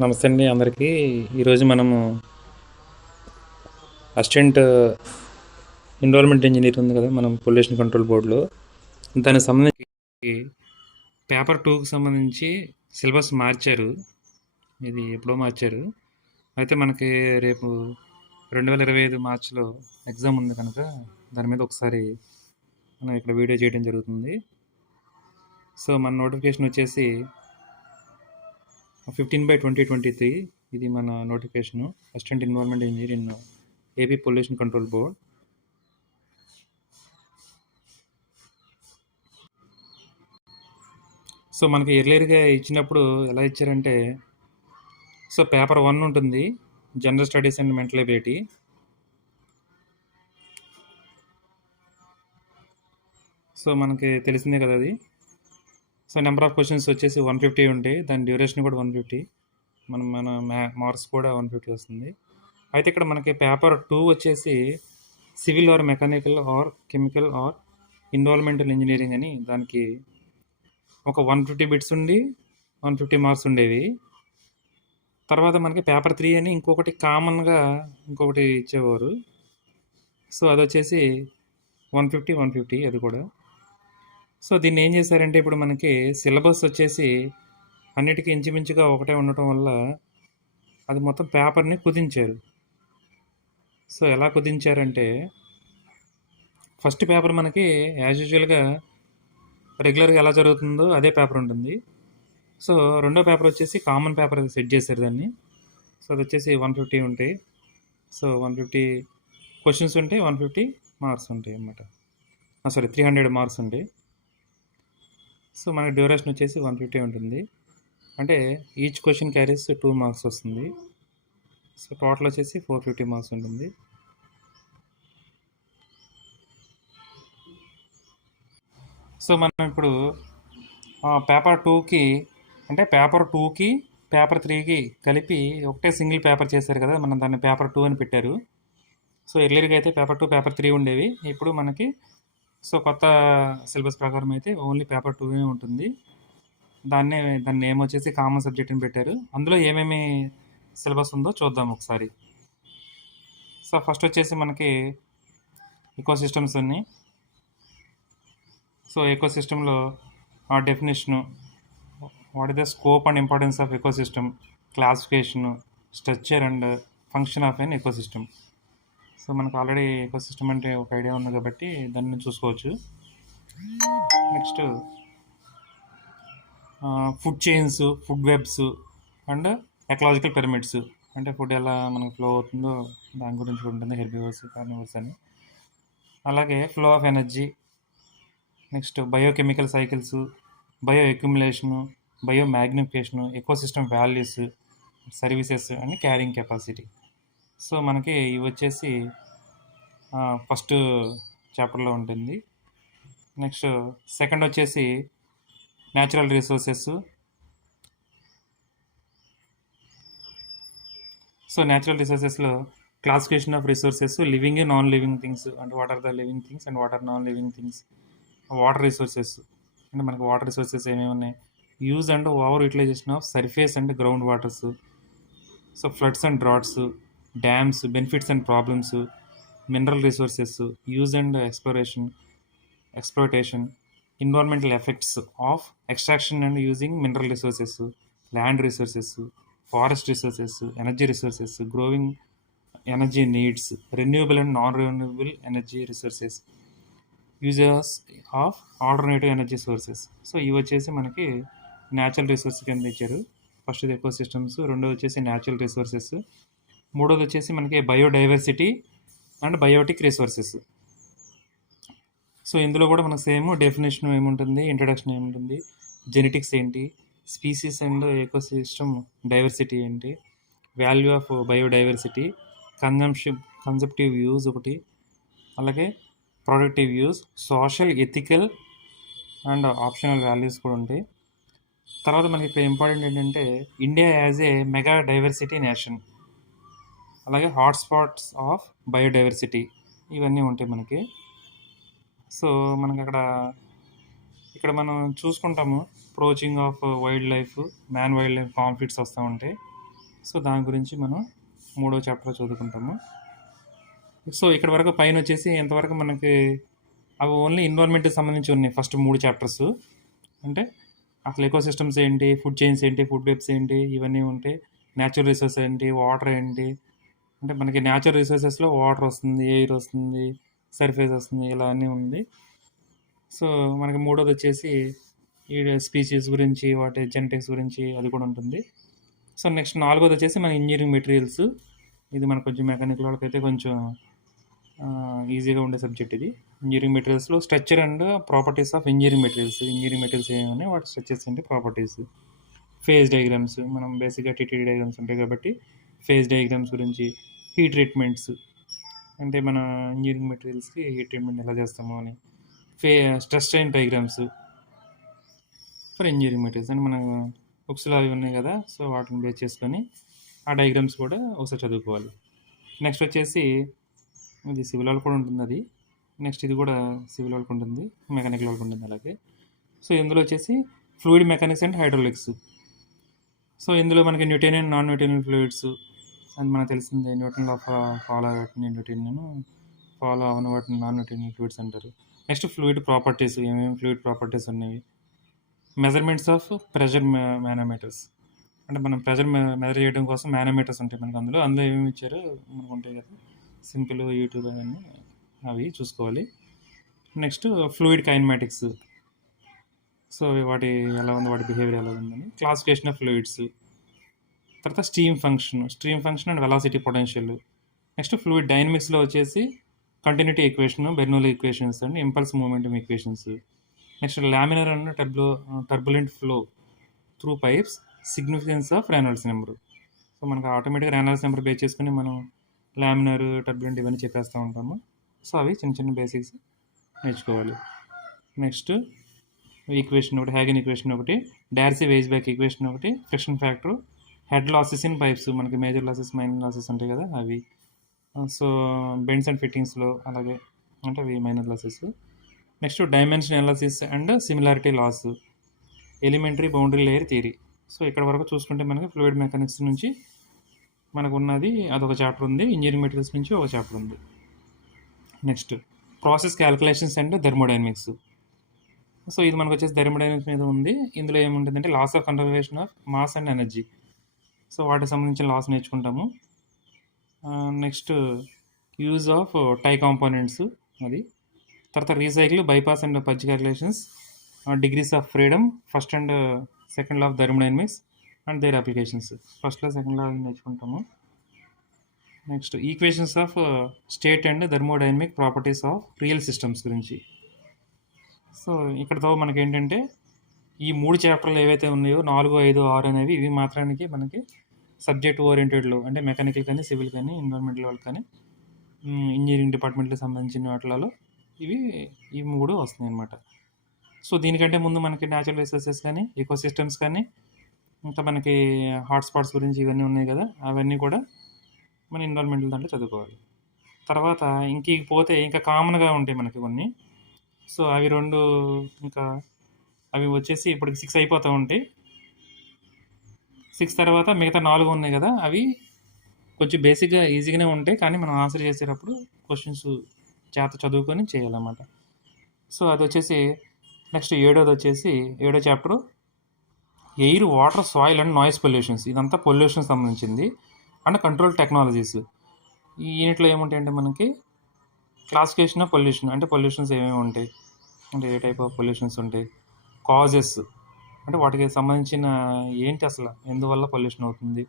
నమస్తే అండి అందరికీ. ఈరోజు మనము అసిస్టెంట్ ఎన్విరాన్మెంట్ ఇంజనీర్ ఉంది కదా మనం పొల్యూషన్ కంట్రోల్ బోర్డులో, దానికి సంబంధించి పేపర్ 2కి సంబంధించి సిలబస్ మార్చారు. ఇది ఎప్పుడో మార్చారు. అయితే మనకి రేపు 2025 మార్చిలో ఎగ్జామ్ ఉంది కనుక దాని మీద ఒకసారి మనం ఇక్కడ వీడియో చేయడం జరుగుతుంది. సో మన నోటిఫికేషన్ వచ్చేసి 15/2023. ఇది మన notification, assistant environment engineer in AP pollution control board. So మనకి ఎర్లియర్గా ఇచ్చినప్పుడు ఎలా ఇచ్చారంటే, సో పేపర్ 1 ఉంటుంది, general studies and mental ability. So మనకి తెలిసిందే కదా అది. సో నెంబర్ ఆఫ్ క్వశ్చన్స్ వచ్చేసి 150 ఉంటాయి, దాని డ్యూరేషన్ కూడా 150, మన మార్క్స్ కూడా 150 వస్తుంది. అయితే ఇక్కడ మనకి పేపర్ 2 వచ్చేసి civil or mechanical are chemical or environmental engineering అని, దానికి ఒక 150 బిట్స్ ఉండి 150 మార్క్స్ ఉండేవి. తర్వాత మనకి పేపర్ 3 అని ఇంకొకటి కామన్గా ఇంకొకటి ఇచ్చేవారు. సో అది వచ్చేసి 150 అది కూడా. సో దీన్ని ఏం చేశారంటే, ఇప్పుడు మనకి సిలబస్ వచ్చేసి అన్నిటికీ ఇంచుమించుగా ఒకటే ఉండటం వల్ల అది మొత్తం పేపర్ని కుదించారు. సో ఎలా కుదించారంటే, ఫస్ట్ పేపర్ మనకి యాజ్ యూజువల్గా రెగ్యులర్గా ఎలా జరుగుతుందో అదే పేపర్ ఉంటుంది. సో రెండో పేపర్ వచ్చేసి కామన్ పేపర్ సెట్ చేశారు దాన్ని. సో అది వచ్చేసి 150 ఉంటాయి. సో 150 క్వశ్చన్స్ ఉంటాయి, 150 మార్క్స్ ఉంటాయి అన్నమాట. 300 మార్క్స్ ఉంటాయి. సో మనకి డ్యూరేషన్ వచ్చేసి 150 ఉంటుంది. అంటే ఈచ్ క్వశ్చన్ క్యారీస్ 2 మార్క్స్ వస్తుంది. సో టోటల్ వచ్చేసి 450 మార్క్స్ ఉంటుంది. సో మనం ఇప్పుడు పేపర్ 2కి అంటే పేపర్ 2కి పేపర్ 3కి కలిపి ఒకటే సింగిల్ పేపర్ చేశారు కదా, మనం దాన్ని పేపర్ 2 అని పెట్టారు. సో ఎర్లియర్గా అయితే పేపర్ 2 పేపర్ 3 ఉండేవి. ఇప్పుడు మనకి సో కొత్త సిలబస్ ప్రకారం అయితే ఓన్లీ పేపర్ 2 ఉంటుంది. దాన్ని నేమ్ వచ్చేసి కామన్ సబ్జెక్ట్ అని పెట్టారు. అందులో ఏమేమి సిలబస్ ఉందో చూద్దాం ఒకసారి. సో ఫస్ట్ వచ్చేసి మనకి ఎకో సిస్టమ్స్ అన్ని. సో ఎకో సిస్టంలో ఆ definition, what is the scope and importance of ecosystem, classification, structure and function of an ecosystem. So మనకు ఆల్రెడీ ఎకో సిస్టమ్ అంటే ఒక ఐడియా ఉంది కాబట్టి దాన్ని చూసుకోవచ్చు. Next food chains, food webs and ecological pyramids, అంటే food ఎలా మనకు ఫ్లో అవుతుందో దాని గురించి ఉంటుంది, హెర్బివర్స్, కార్నివర్స్ అని. అలాగే flow of energy, next biochemical cycles, bio accumulation, bio magnification, ecosystem values, services and carrying capacity. So మనకి ఇవి వచ్చేసి ఫస్ట్ చాప్టర్లో ఉంటుంది. నెక్స్ట్ సెకండ్ వచ్చేసి న్యాచురల్ రిసోర్సెస్. సో న్యాచురల్ రిసోర్సెస్లో classification of resources, living non living things, and what are the living things and what are non living things. Water resources అంటే మనకి water resources ఏమేమి ఉన్నాయి, use and over utilization of surface and ground waters. So floods and droughts, dams, benefits and problems, mineral resources, use and exploitation, environmental effects of extraction and using mineral resources, land resources, forest resources, energy resources, growing energy needs, renewable and non renewable energy resources, uses of alternative energy sources. So ఇవి వచ్చేసి మనకి natural resource కింద ఇచ్చారు. First echo systems, రెండోది వచ్చేసి natural resources, మూడోది వచ్చేసి మనకి biodiversity and biotic resources. So ఇందులో కూడా మనకు సేమ్ డెఫినేషన్ ఏముంటుంది, ఇంట్రడక్షన్ ఏముంటుంది, జెనెటిక్స్ ఏంటి, స్పీసీస్ అండ్ ఎకోసిస్టమ్ డైవర్సిటీ ఏంటి, value of biodiversity, consumptive use ఒకటి, అలాగే productive use, social, ethical and optional values కూడా ఉంటాయి. తర్వాత మనకి ఇక్కడ ఇంపార్టెంట్ ఏంటంటే, India as a mega diversity nation, అలాగే హాట్స్పాట్స్ ఆఫ్ బయోడైవర్సిటీ, ఇవన్నీ ఉంటాయి మనకి. సో మనకి ఇక్కడ మనం చూసుకుంటాము, approaching of wildlife, wildlife conflicts వస్తూ ఉంటాయి. సో దాని గురించి మనం 3వ చాప్టర్లో చదువుకుంటాము. సో ఇక్కడ వరకు పైన వచ్చేసి ఎంతవరకు మనకి అవి ఓన్లీ ఎన్విరాన్మెంట్కి సంబంధించి ఉన్నాయి ఫస్ట్ 3 చాప్టర్స్. అంటే అసలు ఎకో సిస్టమ్స్ ఏంటి, ఫుడ్ చైన్స్ ఏంటి, ఫుడ్ వెబ్స్ ఏంటి, ఇవన్నీ ఉంటాయి. న్యాచురల్ రిసోర్స్ ఏంటి, వాటర్ ఏంటి, అంటే మనకి న్యాచురల్ రిసోర్సెస్లో వాటర్ వస్తుంది, ఎయిర్ వస్తుంది, సర్ఫేస్ వస్తుంది, ఇలా అన్నీ ఉంది. సో మనకి 3వది వచ్చేసి ఈ స్పీసీస్ గురించి, వాటి జెనెటిక్స్ గురించి అది కూడా ఉంటుంది. సో నెక్స్ట్ 4వది వచ్చేసి మన ఇంజనీరింగ్ మెటీరియల్స్. ఇది మనకు కొంచెం మెకానికల్ వాళ్ళకైతే కొంచెం ఈజీగా ఉండే సబ్జెక్ట్ ఇది. ఇంజనీరింగ్ మెటీరియల్స్లో structure and properties of engineering materials. Engineering materials ఏమని వాటి స్ట్రక్చర్స్ ఏంటి, ప్రాపర్టీస్, ఫేజ్ డయాగ్రామ్స్. మనం బేసిక్గా టీటీడీ డయాగ్రామ్స్ ఉంటాయి కాబట్టి ఫేజ్ డయాగ్రామ్స్ గురించి, హీట్ ట్రీట్మెంట్స్ అంటే మన ఇంజనీరింగ్ మెటీరియల్స్కి హీట్ ట్రీట్మెంట్ ఎలా చేస్తాము అని, stress strain diagrams for engineering materials అని మన బుక్స్లో అవి ఉన్నాయి కదా. సో వాటిని బేస్ చేసుకొని ఆ డయాగ్రామ్స్ కూడా ఒకసారి చదువుకోవాలి. నెక్స్ట్ వచ్చేసి ఇది సివిల్ వాళ్ళకి కూడా ఉంటుంది అది. నెక్స్ట్ ఇది కూడా సివిల్ వాళ్ళకి ఉంటుంది, మెకానికల్ వాళ్ళకి ఉంటుంది అలాగే. సో ఇందులో వచ్చేసి fluid mechanics and hydraulics. So ఇందులో మనకి న్యూటోనియన్, నాన్ న్యూటోనియన్ ఫ్లూయిడ్స్ అది మనకు తెలిసిందే. న్యూటన్లో ఫాలో వాటిని న్యూటోనియన్, ఫాలో అవని వాటిని నాన్ న్యూటోనియన్ ఫ్లూయిడ్స్ అంటారు. నెక్స్ట్ ఫ్లూయిడ్ ప్రాపర్టీస్, ఏమేమి ఫ్లూయిడ్ ప్రాపర్టీస్ ఉన్నాయి. మెజర్మెంట్స్ ఆఫ్ ప్రెషర్ మేనోమీటర్స్, అంటే మనం ప్రెషర్ మెజర్ చేయడం కోసం మేనోమీటర్స్ ఉంటాయి మనకు. అందులో ఏమేమి ఇచ్చారో మనకు ఉంటాయి కదా, సింపుల్, యూట్యూబ్ అవన్నీ అవి చూసుకోవాలి. నెక్స్ట్ ఫ్లూయిడ్ కైనమాటిక్స్, సో వాటి ఎలా ఉంది, వాటి బిహేవియర్ ఎలా ఉందని. Classification of fluids. తర్వాత stream function and velocity potential. Next fluid డైనమిక్స్లో వచ్చేసి continuity equation, Bernoulli equations and impulse momentum equations. Next laminar and turbulent flow through pipes, significance of Reynolds number. So మనకు ఆటోమేటిక్గా Reynolds number base చేసుకుని మనం laminar, turbulent ఇవన్నీ చెప్పేస్తూ ఉంటాము. So అవి చిన్న చిన్న బేసిక్స్ నేర్చుకోవాలి. నెక్స్ట్ ఈక్వేషన్ ఒకటి, హ్యాగన్ ఈక్వేషన్ ఒకటి, డార్సీ వేజ్బ్యాక్ ఈక్వేషన్ ఒకటి, friction factor, head losses in pipes, మనకి మేజర్ లాసెస్, మైనర్ లాసెస్ ఉంటాయి కదా అవి. సో బెండ్స్ అండ్ ఫిట్టింగ్స్లో అలాగే అంటే అవి minor losses. Next dimension analysis and similarity loss, elementary boundary layer theory. So ఇక్కడ వరకు చూసుకుంటే మనకి ఫ్లూయిడ్ మెకానిక్స్ నుంచి మనకు ఉన్నది అదొక చాప్టర్ ఉంది, ఇంజనీరింగ్ మెటీరియల్స్ నుంచి ఒక చాప్టర్ ఉంది. Next process calculations and thermodynamics. So ఇది మనకు వచ్చేసి థర్మోడైనమిక్స్ మీద ఉంది. ఇందులో ఏముంటుందంటే laws of conservation of mass and energy. So వాటికి సంబంధించిన లాస్ నేర్చుకుంటాము. Next use of tie components అది. తర్వాత recycle, bypass and purge calculations, degrees of freedom, first and second law of thermodynamics and their applications. First law, second law నేర్చుకుంటాము. Next equations of state and thermodynamic properties of real systems గురించి. So ఇక్కడతో మనకి ఏంటంటే ఈ 3 చాప్టర్లు ఏవైతే ఉన్నాయో 4, 5, 6 అనేవి ఇవి మాత్రానికి మనకి సబ్జెక్ట్ ఓరియంటెడ్లో, అంటే మెకానికల్ కానీ, సివిల్ కానీ, ఎన్విరాన్మెంటల్ వాళ్ళకి కానీ, ఇంజనీరింగ్ డిపార్ట్మెంట్కి సంబంధించిన వాటిలలో ఇవి ఈ 3 వస్తున్నాయి అన్నమాట. సో దీనికంటే ముందు మనకి న్యాచురల్ రిసోర్సెస్ కానీ, ఎకో సిస్టమ్స్ కానీ, ఇంకా మనకి హాట్స్పాట్స్ గురించి ఇవన్నీ ఉన్నాయి కదా, అవన్నీ కూడా మన ఎన్విరాన్మెంటల్ దాంట్లో చదువుకోవాలి. తర్వాత పోతే ఇంకా కామన్గా ఉంటాయి మనకి కొన్ని. సో అవి 2 ఇంకా అవి వచ్చేసి ఇప్పటికి 6 అయిపోతూ ఉంటాయి. 6 తర్వాత మిగతా 4 ఉన్నాయి కదా, అవి కొంచెం బేసిక్గా ఈజీగానే ఉంటాయి, కానీ మనం ఆన్సర్ చేసేటప్పుడు క్వశ్చన్స్ చేత చదువుకొని చేయాలన్నమాట. సో అది వచ్చేసి నెక్స్ట్ 7వది వచ్చేసి 7వ chapter air, water, soil and noise pollutions. ఇదంతా పొల్యూషన్ సంబంధించింది అండ్ కంట్రోల్ టెక్నాలజీస్. ఈ యూనిట్లో ఏముంటాయంటే మనకి క్లాసిఫికేషన్ ఆఫ్ పొల్యూషన్, అంటే పొల్యూషన్స్ ఏమేమి ఉంటాయి, అంటే ఏ టైప్ ఆఫ్ పొల్యూషన్స్ ఉంటాయి, కాజెస్ అంటే వాటికి సంబంధించిన ఏంటి, అసలు ఎందువల్ల పొల్యూషన్ అవుతుంది,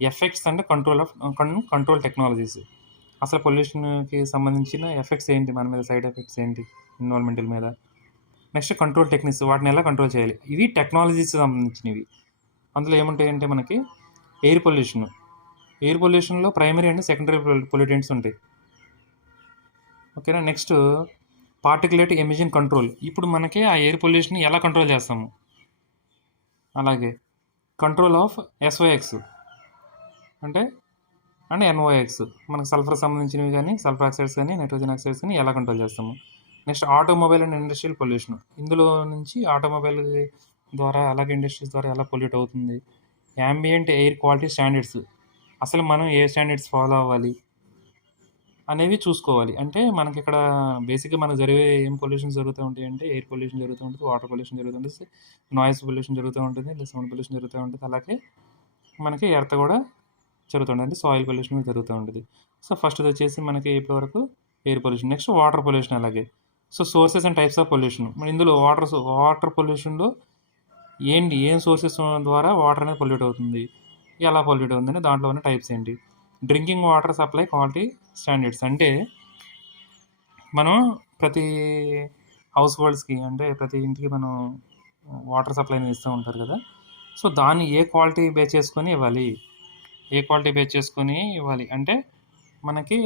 ఎఫెక్ట్స్ అంటే కంట్రోల్ టెక్నాలజీస్, అసలు పొల్యూషన్కి సంబంధించిన ఎఫెక్ట్స్ ఏంటి మన మీద, సైడ్ ఎఫెక్ట్స్ ఏంటి ఎన్విరాన్మెంటల్ మీద. నెక్స్ట్ కంట్రోల్ టెక్నిక్స్, వాటిని ఎలా కంట్రోల్ చేయాలి, ఇవి టెక్నాలజీస్ సంబంధించినవి. అందులో ఏముంటాయంటే మనకి ఎయిర్ పొల్యూషన్లో ప్రైమరీ అండ్ సెకండరీ పొల్యూటెంట్స్ ఉంటాయి, ఓకేనా. నెక్స్ట్ పార్టికులేట్ ఎమిషన్ కంట్రోల్, ఇప్పుడు మనకి ఆ ఎయిర్ పొల్యూషన్ ఎలా కంట్రోల్ చేస్తాము. అలాగే control of SOx and NOx, మనకు సల్ఫర్ సంబంధించినవి కానీ, సల్ఫర్ ఆక్సైడ్స్ కానీ, నైట్రోజన్ ఆక్సైడ్స్ కానీ ఎలా కంట్రోల్ చేస్తాము. Next automobile and industrial pollution, ఇందులో నుంచి ఆటోమొబైల్ ద్వారా అలాగే ఇండస్ట్రీస్ ద్వారా ఎలా పొల్యూట్ అవుతుంది, యాంబియంట్ ఎయిర్ క్వాలిటీ స్టాండర్డ్స్, అసలు మనం ఏ స్టాండర్డ్స్ ఫాలో అవ్వాలి అనేవి చూసుకోవాలి. అంటే మనకి ఇక్కడ బేసిక్గా మనకు జరిగే ఏం పొల్యూషన్ జరుగుతూ ఉంటాయి అంటే ఎయిర్ పొల్యూషన్ జరుగుతూ ఉంటుంది, వాటర్ పొల్యూషన్ జరుగుతూ ఉంటుంది, నాయిస్ పొల్యూషన్ జరుగుతూ ఉంటుంది, లేదా సౌండ్ పొల్యూషన్ జరుగుతూ ఉంటుంది. అలాగే మనకి ఎర్త్ కూడా జరుగుతుంది, అంటే సాయిల్ పొల్యూషన్ జరుగుతూ ఉంటుంది. సో ఫస్ట్ వచ్చేసి మనకి ఇప్పటివరకు air pollution, next water pollution. అలాగే so sources and types of pollution. మన ఇందులో వాటర్ పొల్యూషన్లో ఏం సోర్సెస్ ద్వారా వాటర్ అనేది పొల్యూట్ అవుతుంది, ఎలా పొల్యూట్ అవుతుంది, దాంట్లో ఉన్న టైప్స్ ఏంటి. Drinking water supply quality standards అంటే మనం ప్రతి హౌస్ హోల్డ్స్కి, అంటే ప్రతి ఇంటికి మనం వాటర్ సప్లైని ఇస్తూ ఉంటారు కదా. సో దాన్ని ఏ క్వాలిటీ బేస్ చేసుకొని ఇవ్వాలి, అంటే మనకి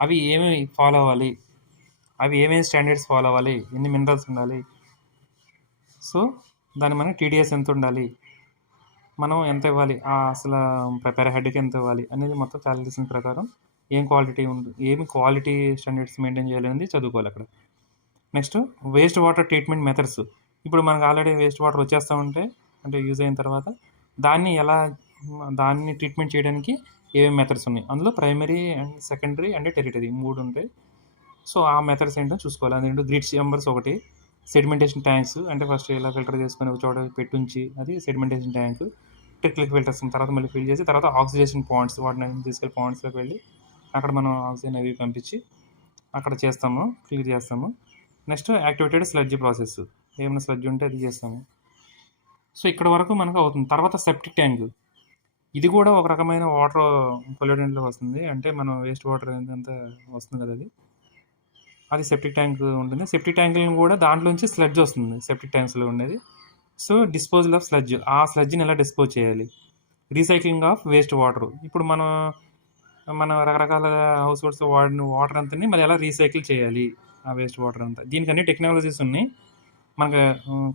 అవి ఏమి ఫాలో అవ్వాలి, అవి ఏమేమి స్టాండర్డ్స్ ఫాలో అవ్వాలి, ఎన్ని మినరల్స్ ఉండాలి, సో దాని మనకి టీడీఎస్ ఎంత ఉండాలి, మనం ఎంత ఇవ్వాలి, అసలు పెర్ హెడ్కి ఎంత ఇవ్వాలి అనేది మొత్తం క్యాలిక్యులేషన్ ప్రకారం ఏమి క్వాలిటీ స్టాండర్డ్స్ మెయింటైన్ చేయాలి అనేది చదువుకోవాలి అక్కడ. Next waste water treatment methods. ఇప్పుడు మనకు ఆల్రెడీ వేస్ట్ వాటర్ వచ్చేస్తూ ఉంటే, అంటే యూజ్ అయిన తర్వాత దాన్ని ట్రీట్మెంట్ చేయడానికి ఏమేమి మెథడ్స్ ఉన్నాయి. అందులో primary and secondary and territory 3 ఉంటాయి. సో ఆ మెథడ్స్ ఏంటో చూసుకోవాలి. అదేంటో గ్రిడ్ ఛాంబర్స్ ఒకటి, సెడిమెంటేషన్ ట్యాంక్స్, అంటే ఫస్ట్ ఇలా ఫిల్టర్ చేసుకొని ఒక చోట పెట్టుంచి అది సెడిమెంటేషన్ ట్యాంక్, ట్రిక్లిక్ ఫిల్టర్స్, తర్వాత మళ్ళీ ఫిల్ చేసి తర్వాత ఆక్సిడేషన్ పాయింట్స్, వాటిని తీసుకెళ్ళి పాయింట్స్లోకి వెళ్ళి అక్కడ మనం ఆక్సిజన్ అవి పంపించి అక్కడ క్లియర్ చేస్తాము. నెక్స్ట్ యాక్టివేటెడ్ స్లడ్జ్ ప్రాసెస్, ఏమైనా స్లడ్జ్ ఉంటే అది చేస్తాము. సో ఇక్కడ వరకు మనకు అవుతుంది. తర్వాత సెప్టిక్ ట్యాంక్, ఇది కూడా ఒక రకమైన వాటర్ పొల్యూటెంట్లో వస్తుంది, అంటే మనం వేస్ట్ వాటర్ అంతా వస్తుంది కదా, అది సెప్టిక్ ట్యాంక్ ఉంటుంది. సెప్టిక్ ట్యాంకులను కూడా దాంట్లోంచి స్లడ్జ్ వస్తుంది సెప్టిక్ ట్యాంక్స్లో ఉండేది. సో డిస్పోజల్ ఆఫ్ స్లడ్జ్, ఆ స్లడ్జ్ని ఎలా డిస్పోజ్ చేయాలి. రీసైక్లింగ్ ఆఫ్ వేస్ట్ వాటర్, ఇప్పుడు మన రకరకాల హౌస్ హోల్డ్స్లో వాడిన వాటర్ అంతా మరి ఎలా రీసైకిల్ చేయాలి ఆ వేస్ట్ వాటర్ అంతా. దీనికి అన్ని టెక్నాలజీస్ ఉన్నాయి, మనకు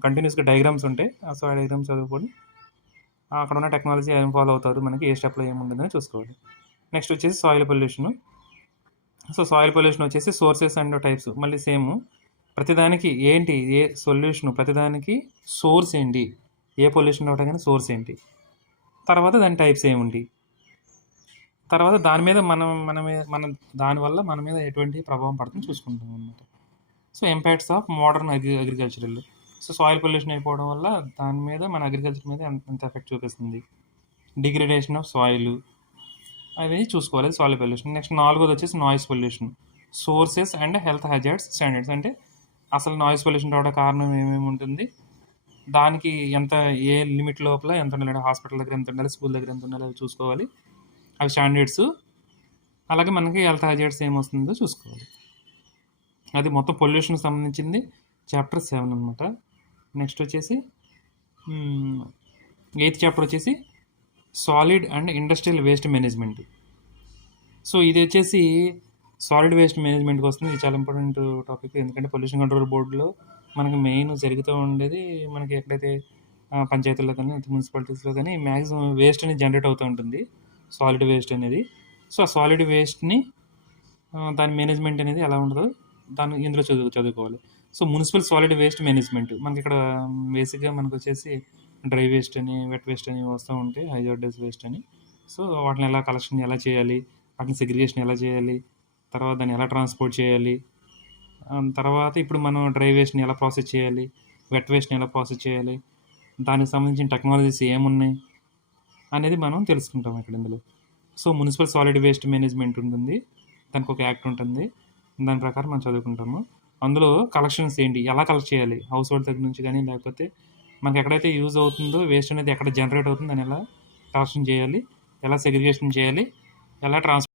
కంటిన్యూస్గా డయాగ్రామ్స్ ఉంటాయి. సో ఆ డయాగ్రామ్స్ చదువుకొని అక్కడ ఉన్న టెక్నాలజీ ఏం ఫాలో అవుతారు, మనకి ఏ స్టెప్లో ఏముంటుందని చూసుకోవాలి. నెక్స్ట్ వచ్చేసి soil pollution. So soil pollution వచ్చేసి సోర్సెస్ అండ్ టైప్స్, మళ్ళీ సేమ్ ప్రతిదానికి ఏంటి ఏ సొల్యూషన్, ప్రతిదానికి సోర్స్ ఏంటి, ఏ పొల్యూషన్ అవడానికి సోర్స్ ఏంటి, తర్వాత దాని టైప్స్ ఏముంటి, తర్వాత దాని మీద దానివల్ల మన మీద ఎటువంటి ప్రభావం పడుతుందో చూసుకుంటాం అనమాట. So impacts of modern agricultural. So soil pollution అయిపోవడం వల్ల దాని మీద మన అగ్రికల్చర్ మీద ఎంత ఎఫెక్ట్ చూపిస్తుంది. డిగ్రేడేషన్ ఆఫ్ సాయిల్, అవి చూసుకోవాలి, సాయిల్ పొల్యూషన్. నెక్స్ట్ 4వది వచ్చేసి noise pollution. Sources and health hazards standards, అంటే అసలు నాయిస్ పొల్యూషన్ రావడం కారణం ఏమేమి ఉంటుంది, దానికి ఏ లిమిట్ లోపల ఎంత ఉండాలి, హాస్పిటల్ దగ్గర ఎంత ఉండాలి, స్కూల్ దగ్గర ఎంత ఉండాలి, అవి చూసుకోవాలి, అవి స్టాండర్డ్స్. అలాగే మనకి హెల్త్ హజార్డ్స్ ఏమొస్తుందో చూసుకోవాలి. అది మొత్తం పొల్యూషన్కి సంబంధించింది చాప్టర్ 7 అనమాట. నెక్స్ట్ వచ్చేసి 8th చాప్టర్ వచ్చేసి solid and industrial waste management. So ఇది వచ్చేసి సాలిడ్ వేస్ట్ మేనేజ్మెంట్కి వస్తుంది. ఇది చాలా ఇంపార్టెంట్ టాపిక్, ఎందుకంటే పొల్యూషన్ కంట్రోల్ బోర్డులో మనకి మెయిన్ జరుగుతూ ఉండేది, మనకి ఎక్కడైతే పంచాయతీల్లో కానీ మున్సిపాలిటీస్లో కానీ మ్యాక్సిమం వేస్ట్ అనేది జనరేట్ అవుతూ ఉంటుంది, సాలిడ్ వేస్ట్ అనేది. సో ఆ సాలిడ్ వేస్ట్ని దాని మేనేజ్మెంట్ అనేది ఎలా ఉంటుందో దాన్ని ఇందులో చదువుకోవాలి. So municipal solid waste management, మనకి ఇక్కడ బేసిక్గా మనకు వచ్చేసి డ్రై వేస్ట్ అని, వెట్ వేస్ట్ అని వస్తూ ఉంటాయి, హైజార్డస్ వేస్ట్ అని. సో వాటిని ఎలా కలెక్షన్ ఎలా చేయాలి, వాటిని సెగ్రిగేషన్ ఎలా చేయాలి, తర్వాత దాన్ని ఎలా ట్రాన్స్పోర్ట్ చేయాలి, తర్వాత ఇప్పుడు మనం డ్రై వేస్ట్ని ఎలా ప్రాసెస్ చేయాలి, వెట్ వేస్ట్ని ఎలా ప్రాసెస్ చేయాలి, దానికి సంబంధించిన టెక్నాలజీస్ ఏమున్నాయి అనేది మనం తెలుసుకుంటాం ఇక్కడ ఇందులో. So municipal solid waste management ఉంటుంది, దానికి ఒక యాక్ట్ ఉంటుంది, దాని ప్రకారం మనం చదువుకుంటాము. అందులో కలెక్షన్స్ ఏంటి, ఎలా కలెక్ట్ చేయాలి, హౌస్ హోల్డ్ దగ్గర నుంచి కానీ, లేకపోతే మనకి ఎక్కడైతే యూజ్ అవుతుందో వేస్ట్ అనేది ఎక్కడ జనరేట్ అవుతుందో దాన్ని ఎలా కలెక్షన్ చేయాలి, ఎలా సెగ్రిగేషన్ చేయాలి, ఎలా ట్రాన్స్పోర్ట్